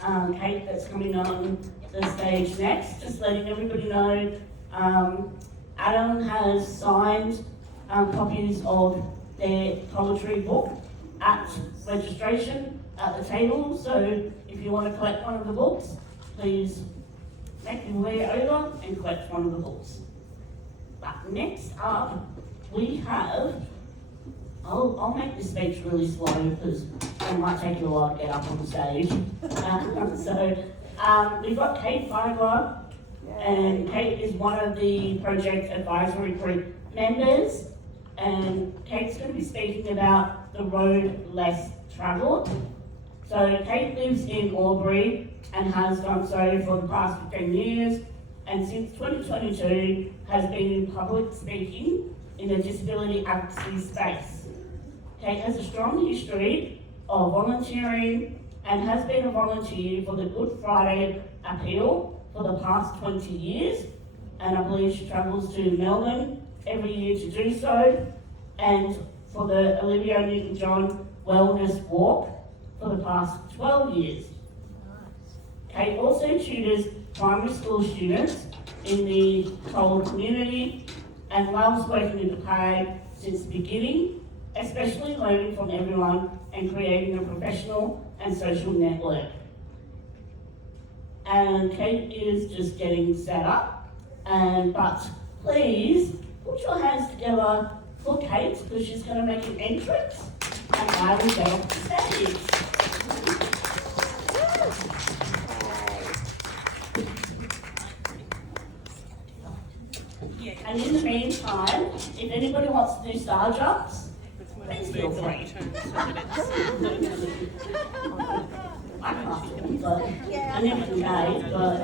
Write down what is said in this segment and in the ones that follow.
Kate that's coming on the stage next. Just letting everybody know, Adam has signed copies of their poetry book at registration at the table. So if you want to collect one of the books, please make your way over and collect one of the books. But next up, we have, I'll make this speech really slow because it might take you a while to get up on the stage. We've got Kate Feigler, and Kate is one of the project advisory group members, and Kate's going to be speaking about the road less travelled. So Kate lives in Albury and has done so for the past 15 years, and since 2022 has been in public speaking in the disability advocacy space. Kate has a strong history of volunteering and has been a volunteer for the Good Friday Appeal for the past 20 years, and I believe she travels to Melbourne every year to do so, and for the Olivia Newton-John Wellness Walk for the past 12 years. Kate also tutors primary school students in the Cole community and loves working with the PAG since the beginning, especially learning from everyone and creating a professional and social network. And Kate is just getting set up, but please put your hands together for Kate because she's going to make an entrance and I will go off the stage. And in the meantime, if anybody wants to do star jumps, please feel free. I can't, but I never can, but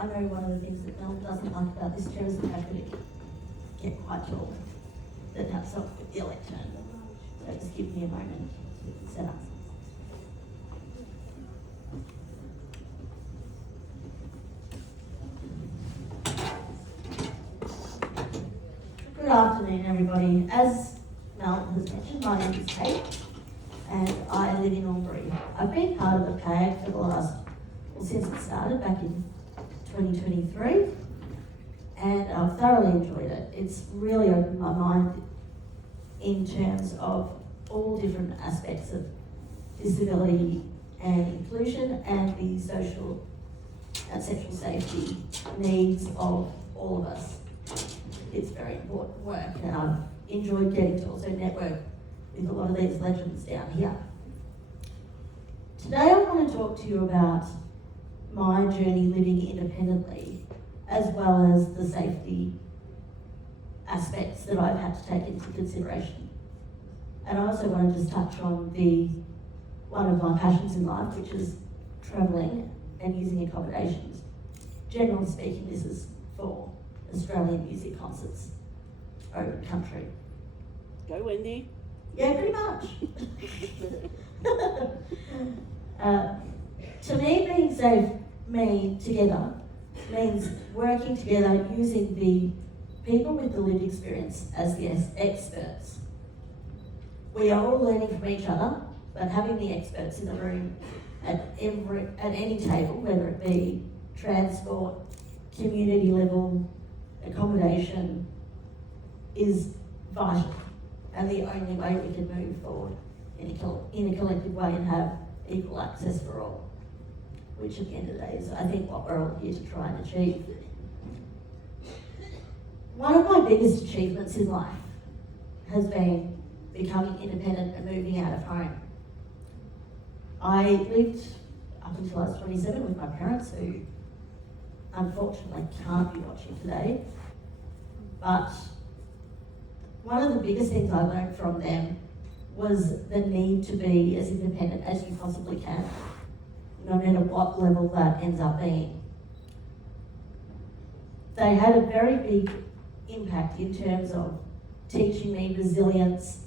I know one of the things that Mel doesn't like about this chair is the fact that it get quite tall. That helps help with the lectern. So just give me a moment to set up. Good afternoon, everybody. As Mel has mentioned, my name is Kate, and I live in Albury. I've been part of the PAG for the last, since it started back in 2023, and I've thoroughly enjoyed it. It's really opened my mind in terms of all different aspects of disability and inclusion and the social and sexual safety needs of all of us. It's very important work, and I've enjoyed getting to also network with a lot of these legends down here. Today I want to talk to you about my journey living independently, as well as the safety aspects that I've had to take into consideration. And I also want to just touch on one of my passions in life, which is travelling and using accommodations. Generally speaking, this is for Australian music concerts over the country. Go Wendy. Yeah, pretty much. To me, being safe together means working together using the people with the lived experience as the experts. We are all learning from each other, but having the experts in the room at any table, whether it be transport, community level, accommodation, is vital, and the only way we can move forward in a collective way and have equal access for all, which at the end of the day is, I think, what we're all here to try and achieve. One of my biggest achievements in life has been becoming independent and moving out of home. I lived up until I was 27 with my parents, who unfortunately can't be watching today. But one of the biggest things I learned from them was the need to be as independent as you possibly can, no matter what level that ends up being. They had a very big impact in terms of teaching me resilience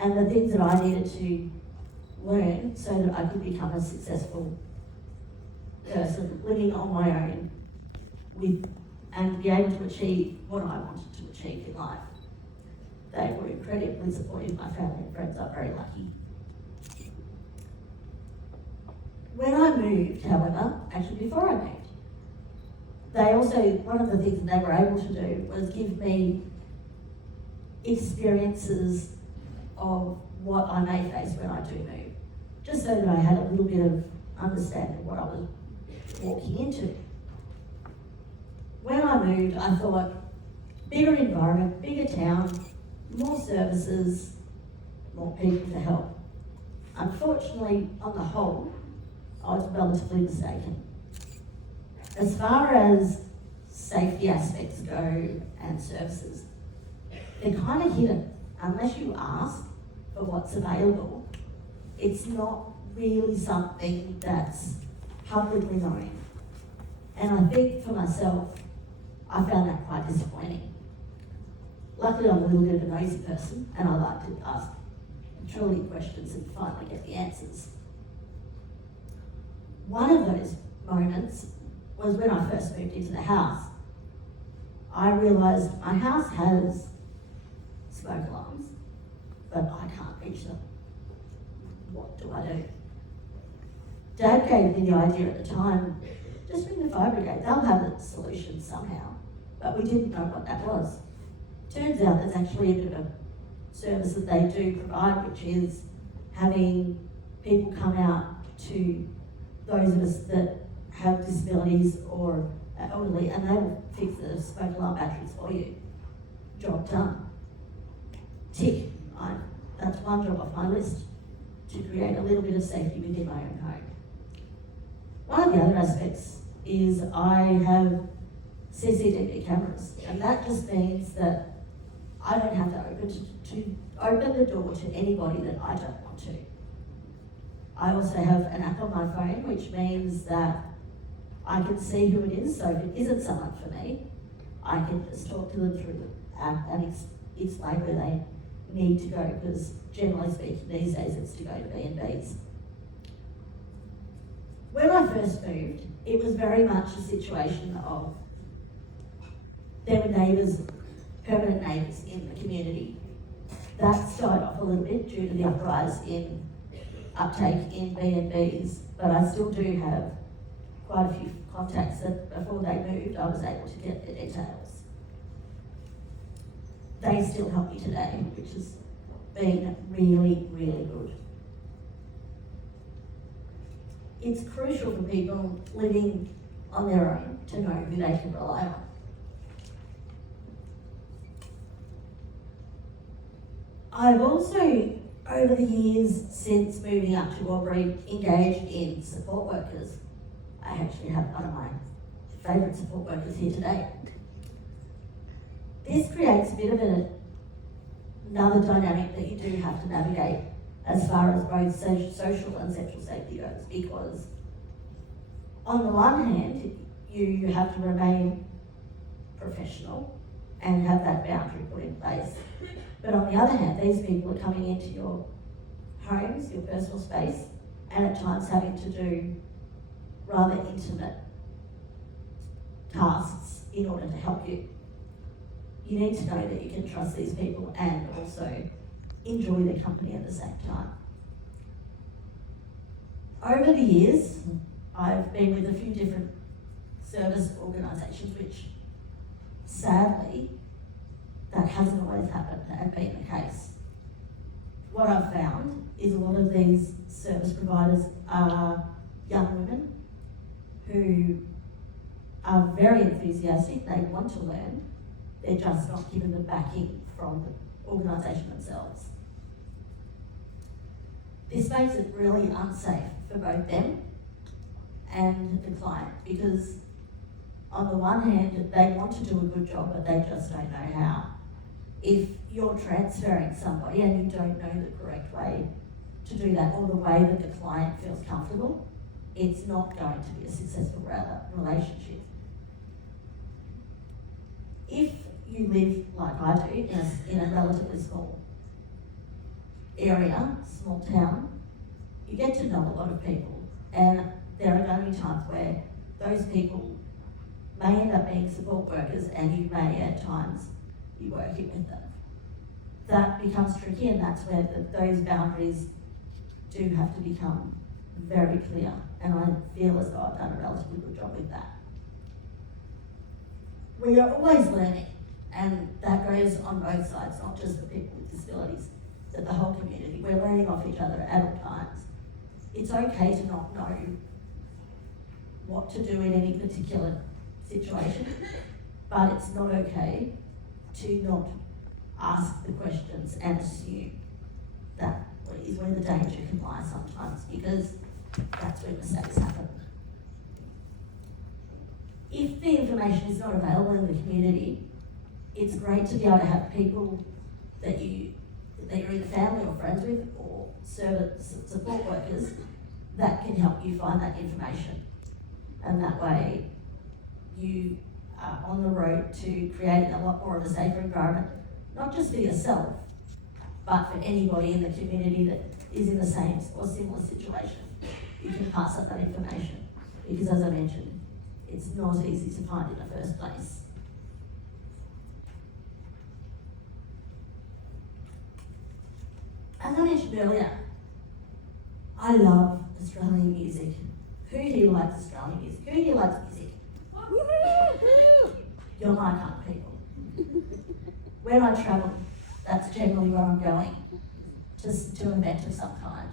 and the things that I needed to learn so that I could become a successful person living on my own and be able to achieve what I wanted to achieve in life. They were incredibly supportive. My family and friends are very lucky. When I moved, however, actually before I moved, they also, one of the things they were able to do was give me experiences of what I may face when I do move, just so that I had a little bit of understanding of what I was walking into. When I moved, I thought, bigger environment, bigger town, more services, more people to help. Unfortunately, on the whole, I was relatively mistaken. As far as safety aspects go and services, they're kind of hidden. Unless you ask for what's available, it's not really something that's publicly known. And I think for myself, I found that quite disappointing. Luckily, I'm a little bit of a nosy person, and I like to ask truly questions and finally get the answers. One of those moments was when I first moved into the house. I realised my house has smoke alarms, but I can't reach them. What do I do? Dad gave me the idea at the time, just ring the fire brigade, they'll have a solution somehow. But we didn't know what that was. Turns out there's actually a bit of a service that they do provide, which is having people come out to those of us that have disabilities or are elderly, and they will fix the smoke alarm batteries for you. Job done. Tick. That's one job off my list, to create a little bit of safety within my own home. One of the other aspects is I have CCTV cameras, and that just means that I don't have to open the door to anybody that I don't want to. I also have an app on my phone, which means that I can see who it is, so if it isn't someone for me, I can just talk to them through the app and explain where they need to go, because generally speaking these days it's to go to B&Bs. When I first moved, it was very much a situation of there were neighbours, permanent neighbours in the community. That's died off a little bit due to the uprise in uptake in B&Bs, but I still do have quite a few contacts that before they moved I was able to get their details. They still help me today, which has been really, really good. It's crucial for people living on their own to know who they can rely on. I've also, over the years since moving up to Albury, engaged in support workers. I actually have one of my favourite support workers here today. This creates a bit of another dynamic that you do have to navigate as far as both social and sexual safety goes, because on the one hand, you have to remain professional and have that boundary put in place. But on the other hand, these people are coming into your homes, your personal space, and at times having to do rather intimate tasks in order to help you. You need to know that you can trust these people and also enjoy their company at the same time. Over the years, I've been with a few different service organisations, which sadly, that hasn't always happened and been the case. What I've found is a lot of these service providers are young women who are very enthusiastic, they want to learn, they're just not given the backing from the organisation themselves. This makes it really unsafe for both them and the client, because on the one hand, they want to do a good job, but they just don't know how. If you're transferring somebody and you don't know the correct way to do that or the way that the client feels comfortable, it's not going to be a successful relationship. If you live like I do in a relatively small area, small town, you get to know a lot of people, and there are going to be times where those people may end up being support workers and you may at times be working with them. That becomes tricky, and that's where those boundaries do have to become very clear, and I feel as though I've done a relatively good job with that. We are always learning, and that goes on both sides, not just the people with disabilities, but the whole community. We're learning off each other at all times. It's okay to not know what to do in any particular situation, but it's not okay to not ask the questions and assume. That is where the danger can lie sometimes, because that's where mistakes happen. If the information is not available in the community, it's great to be able to have people that you're either family or friends with, or support workers that can help you find that information. And that way you are on the road to creating a lot more of a safer environment, not just for yourself, but for anybody in the community that is in the same or similar situation. You can pass up that information, because as I mentioned, it's not easy to find in the first place. As I mentioned earlier, I love Australian music. Who here likes Australian music? Who here likes music? You're my kind of people. When I travel, that's generally where I'm going, just to an event of some kind.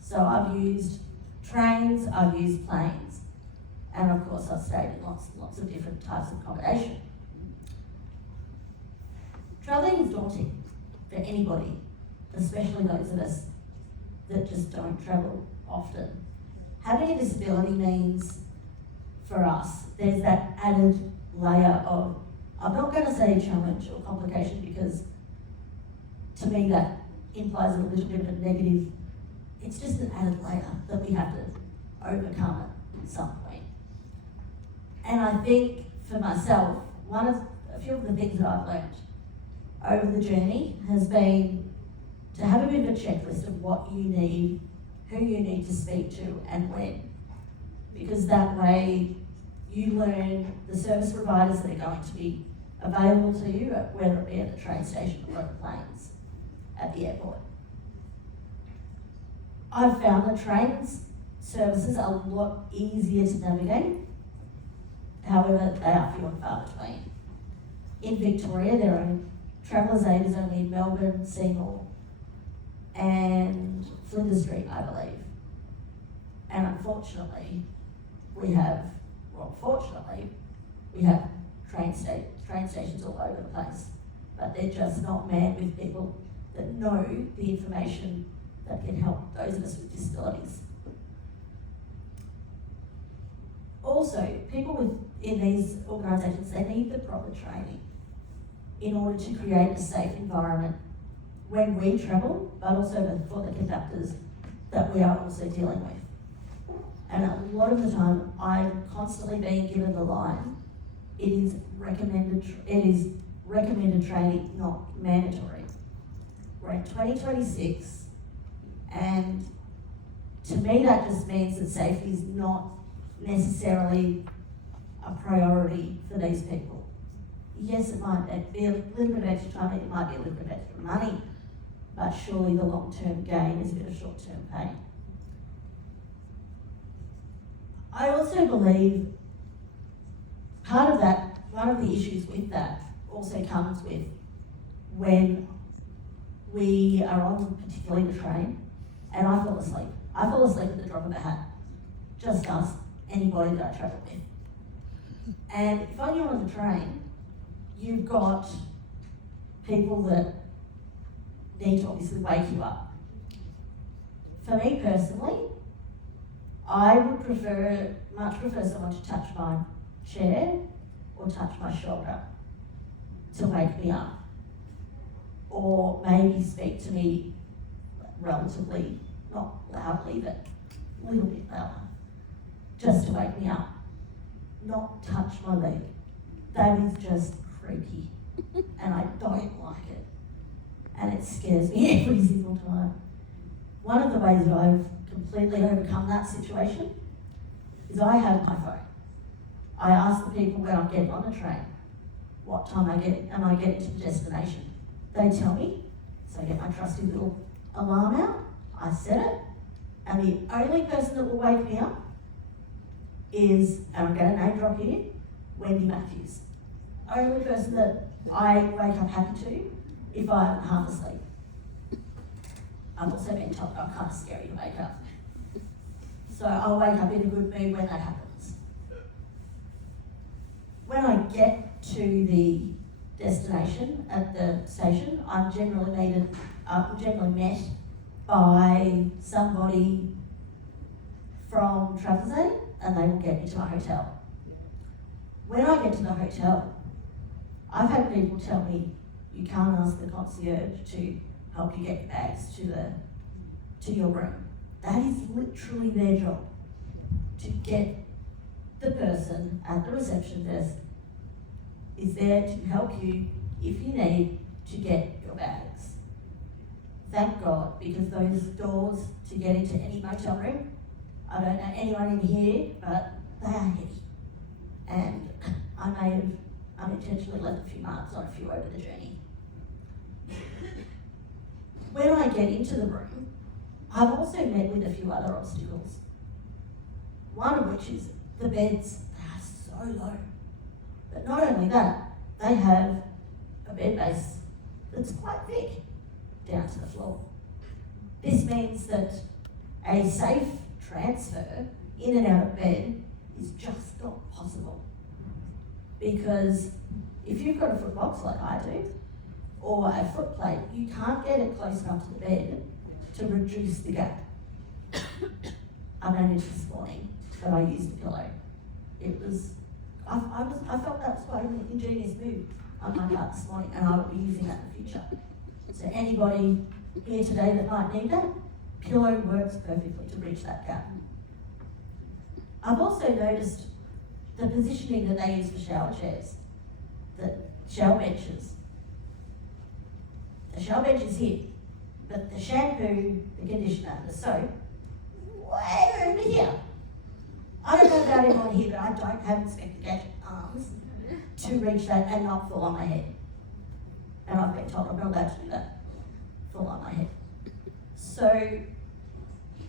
So I've used trains, I've used planes, and of course I've stayed in lots of different types of accommodation. Travelling is daunting for anybody, especially those of us that just don't travel often. Having a disability means, for us, there's that added layer of, I'm not going to say challenge or complication, because to me that implies a little bit of a negative. It's just an added layer that we have to overcome at some point. And I think for myself, a few of the things that I've learned over the journey has been to have a bit of a checklist of what you need, who you need to speak to, and when. Because that way you learn the service providers that are going to be available to you, whether it be at the train station or at the planes at the airport. I've found that trains services are a lot easier to navigate. However, they are few and far between. In Victoria, their own Travellers Aid is only in Melbourne, Seymour, and Flinders Street, I believe. And unfortunately, we have train stations all over the place, but they're just not manned with people that know the information that can help those of us with disabilities. Also, people in these organisations, they need the proper training in order to create a safe environment when we travel, but also for the conductors that we are also dealing with. And a lot of the time, I'm constantly being given the line, it is recommended training, not mandatory. We're in 2026, and to me that just means that safety is not necessarily a priority for these people. Yes, it might be a little bit of extra time, it might be a little bit of extra money, but surely the long-term gain is a bit of short-term pain. I also believe one of the issues with that also comes with when we are on particularly the train and I fall asleep. I fall asleep at the drop of a hat. Just ask anybody that I travel with. And if I get on the train, you've got people that need to obviously wake you up. For me personally, I would much prefer someone to touch my chair or touch my shoulder to wake me up. or maybe speak to me relatively, not loudly, but a little bit louder, just to wake me up. Not touch my leg. That is just creepy, and I don't like it, and it scares me every single time. One of the ways that I've completely overcome that situation is I have my phone. I ask the people when I'm getting on the train what time am I getting to the destination. They tell me, so I get my trusty little alarm out, I set it, and the only person that will wake me up is, and I'm going to name drop here, Wendy Matthews. Only person that I wake up happy to if I'm half asleep. I've also been told I'm kind of scary to wake up. So I'll wake up in a good mood when that happens. When I get to the destination at the station, I'm generally met by somebody from Travelers Aid, and they will get me to my hotel. When I get to the hotel, I've had people tell me you can't ask the concierge to help you get your bags to your room. That is literally their job, to get the person at the reception desk is there to help you if you need to get your bags. Thank God, because those doors to get into any motel room, I don't know anyone in here, but they are heavy. And I may have unintentionally left a few marks on a few over the journey. When I get into the room, I've also met with a few other obstacles. One of which is the beds are so low. But not only that, they have a bed base that's quite thick down to the floor. This means that a safe transfer in and out of bed is just not possible. Because if you've got a foot box like I do, or a foot plate, you can't get it close enough to the bed to reduce the gap. I managed this morning, but I used a pillow. I felt that was quite an ingenious move on my part this morning, and I will be using that in the future. So anybody here today that might need that, pillow works perfectly to bridge that gap. I've also noticed the positioning that they use for shower chairs, the shower benches. The shower bench is here, but the shampoo, the conditioner, the soap, way over here. I don't know about everyone here, but I don't have Inspector Gadget arms to reach that and not fall on my head. And I've been told I'm not allowed to do that, fall on my head. So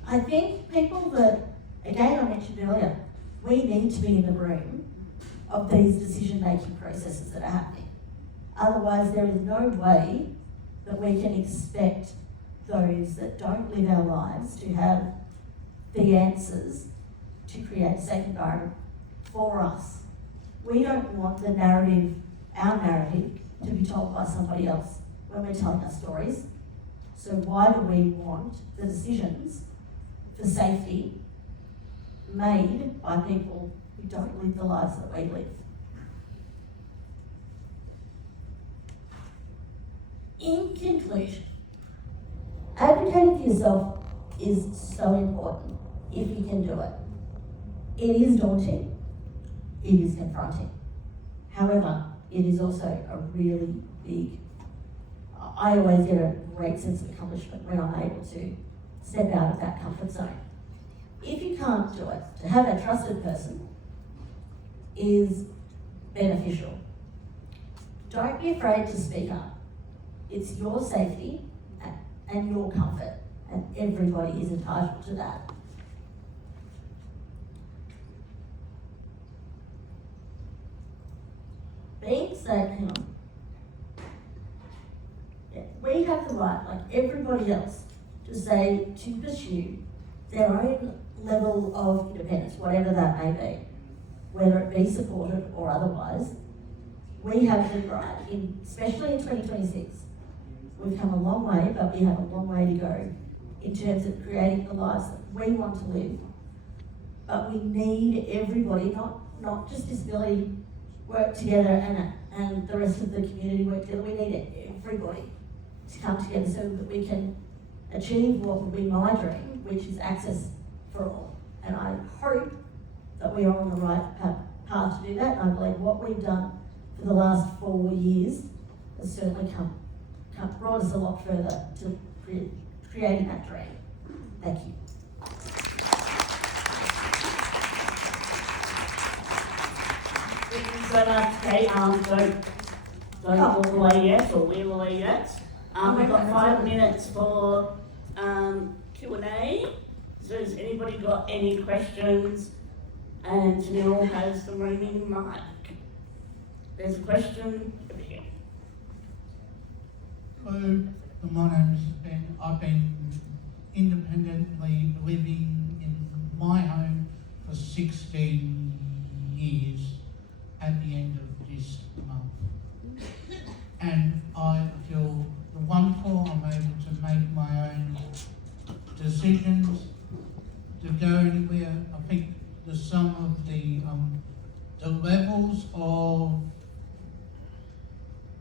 I think people that, again, I mentioned earlier, we need to be in the room of these decision-making processes that are happening. Otherwise, there is no way that we can expect those that don't live our lives to have the answers to create a safe environment for us. We don't want the narrative, our narrative, to be told by somebody else when we're telling our stories. So why do we want the decisions for safety made by people who don't live the lives that we live? In conclusion, advocating for yourself is so important if you can do it. It is daunting, it is confronting. However, it is also a really big, I always get a great sense of accomplishment when I'm able to step out of that comfort zone. If you can't do it, to have a trusted person is beneficial. Don't be afraid to speak up. It's your safety and your comfort, and everybody is entitled to that. Being said, hang on. Yeah, we have the right, like everybody else, to pursue their own level of independence, whatever that may be, whether it be supported or otherwise. We have the right, especially in 2026, we've come a long way, but we have a long way to go in terms of creating the lives that we want to live. But we need everybody, not just disability, work together and the rest of the community work together. We need everybody to come together so that we can achieve what would be my dream, which is access for all. And I hope that we are on the right path to do that. And I believe what we've done for the last 4 years has certainly brought us a lot further to creating that dream. Thank you. Thank you so much, Kate. Don't walk away yet or wheel away yet. We've got 5 minutes for Q&A. So has anybody got any questions? And Janelle has the roaming mic. There's a question over here. Hello, my name is Ben. I've been independently living in my home for 16 years at the end of this month. And I feel wonderful. I'm able to make my own decisions, to go anywhere. I think the sum of the levels of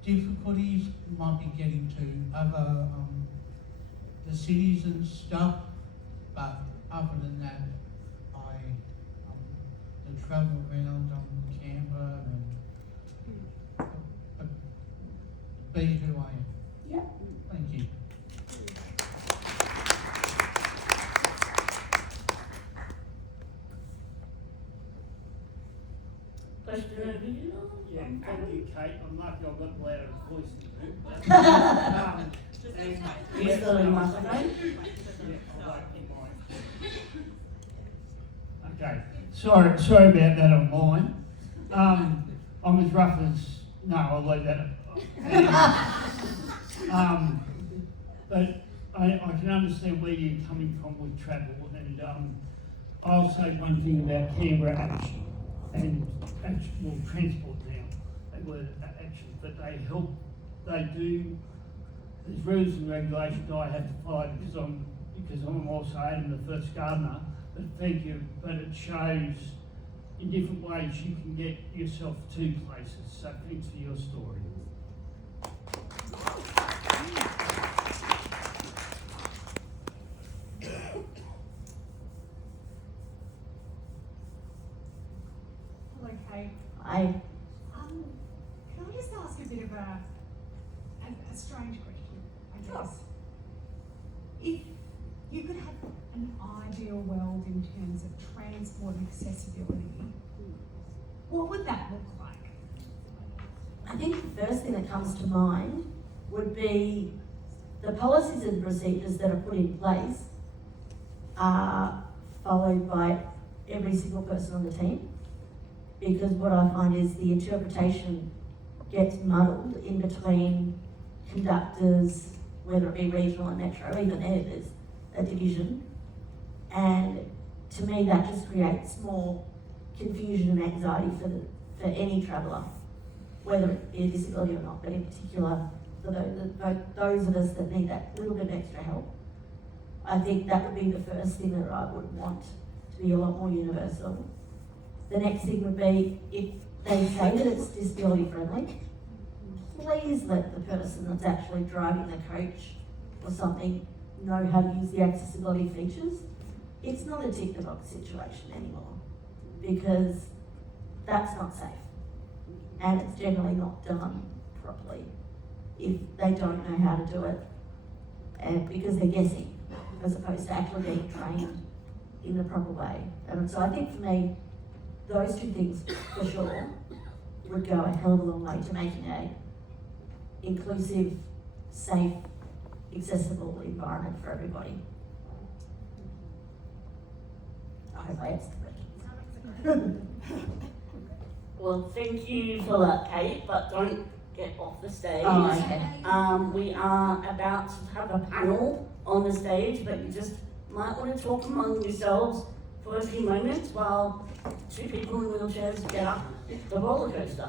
difficulties might be getting to other the cities and stuff, but other than that, I the travel around Canberra and be who I am. Yeah. Thank you. Question over here? Yeah, thank you, Kate. I'm lucky I've got the loudest voice in the room. Yes, the microphone. Yeah, I like your mic. Okay, sorry about that on mine. I'm as rough as, no, I'll leave that. But I can understand where you're coming from with travel, and I'll say one thing about Canberra Action and well, transport now. They were action, but they help. They do. There's rules and regulations I have to follow because I'm also Adam, the first gardener. But thank you. But it shows in different ways you can get yourself to places. So thanks for your story. Hello, Kate. I Can I just ask a bit of a strange question, I guess? If you could have an ideal world in terms of transport and accessibility, what would that look like? I think the first thing that comes to mind would be the policies and procedures that are put in place are followed by every single person on the team. Because what I find is the interpretation gets muddled in between conductors, whether it be regional and metro, even there's a division. And to me, that just creates more confusion and anxiety for any traveller, whether it be a disability or not, but in particular for those of us that need that little bit of extra help. I think that would be the first thing that I would want to be a lot more universal. The next thing would be, if they say that it's disability friendly, please let the person that's actually driving the coach or something know how to use the accessibility features. It's not a tick the box situation anymore, because that's not safe. And it's generally not done properly if they don't know how to do it, and because they're guessing as opposed to actually being trained in the proper way. And so I think for me, those two things for sure would go a hell of a long way to making a inclusive, safe, accessible environment for everybody. I hope I answered the question. Well, thank you for that, Kate, but don't get off the stage. Oh, okay. We are about to have a panel on the stage, but you just might want to talk among yourselves for a few moments while two people in wheelchairs get up the roller coaster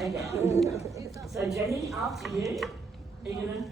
again. So Jenny, after you, are you gonna